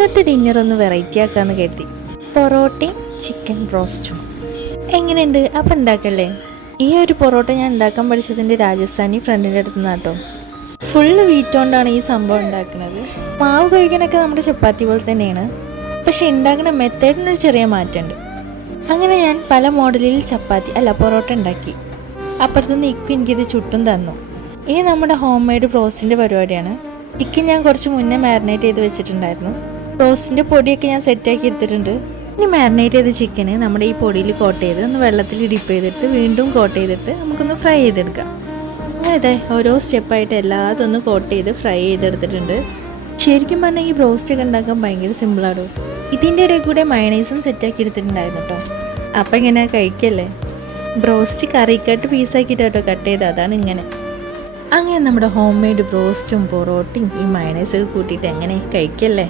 ഇന്നത്തെ ഡിന്നർ ഒന്ന് വെറൈറ്റി ആക്കാന്ന് കരുതി. പൊറോട്ടയും ചിക്കൻ ബ്രോസ്റ്റും എങ്ങനെയുണ്ട്? അപ്പം ഉണ്ടാക്കല്ലേ? ഈ ഒരു പൊറോട്ട ഞാൻ ഉണ്ടാക്കാൻ പഠിച്ചതിൻ്റെ രാജസ്ഥാനി ഫ്രണ്ടിൻ്റെ അടുത്ത് നിന്നാട്ടോ. ഫുള്ള് വീറ്റ് കൊണ്ടാണ് ഈ സംഭവം ഉണ്ടാക്കുന്നത്. മാവ് കഴിക്കാനൊക്കെ നമ്മുടെ ചപ്പാത്തി പോലെ തന്നെയാണ്, പക്ഷെ ഉണ്ടാക്കുന്ന മെത്തേഡിനൊരു ചെറിയ മാറ്റമുണ്ട്. അങ്ങനെ ഞാൻ പല മോഡലിൽ പൊറോട്ട ഉണ്ടാക്കി. അപ്പുറത്തുനിന്ന് ഇക്കും എനിക്കിത് ചുട്ടും തന്നു. ഇനി നമ്മുടെ ഹോം മെയ്ഡ് ബ്രോസ്റ്റിൻ്റെ പരിപാടിയാണ്. ഇക്ക് ഞാൻ കുറച്ച് മുന്നേ മാരിനേറ്റ് ചെയ്ത് വെച്ചിട്ടുണ്ടായിരുന്നു. ബ്രോസ്റ്റിൻ്റെ പൊടിയൊക്കെ ഞാൻ സെറ്റാക്കി എടുത്തിട്ടുണ്ട്. ഇനി മാരിനേറ്റ് ചെയ്ത ചിക്കന് നമ്മുടെ ഈ പൊടിയിൽ കോട്ട് ചെയ്ത് ഒന്ന് വെള്ളത്തിൽ ഡിപ്പ് ചെയ്തെടുത്ത് വീണ്ടും കോട്ട് ചെയ്തിട്ട് നമുക്കൊന്ന് ഫ്രൈ ചെയ്തെടുക്കാം. അതെ, ഓരോ സ്റ്റെപ്പായിട്ട് എല്ലാതും ഒന്ന് കോട്ട് ചെയ്ത് ഫ്രൈ ചെയ്തെടുത്തിട്ടുണ്ട്. ശരിക്കും പറഞ്ഞാൽ ഈ ബ്രോസ്റ്റ് ഒക്കെ ഉണ്ടാക്കാൻ ഭയങ്കര സിമ്പിളാണ്. ഇതിൻ്റെ ഇടയിൽ കൂടെ മയണൈസും സെറ്റാക്കി എടുത്തിട്ടുണ്ടായിരുന്നു കേട്ടോ. അപ്പം ഇങ്ങനെ കഴിക്കല്ലേ? ബ്രോസ്റ്റ് കറിക്കാട്ട് പീസാക്കിയിട്ടോ കട്ട് ചെയ്ത്, അതാണ് ഇങ്ങനെ. അങ്ങനെ നമ്മുടെ ഹോം മെയ്ഡ് ബ്രോസ്റ്റും പൊറോട്ടയും ഈ മയണൈസൊക്കെ കൂട്ടിയിട്ട് എങ്ങനെ കഴിക്കല്ലേ?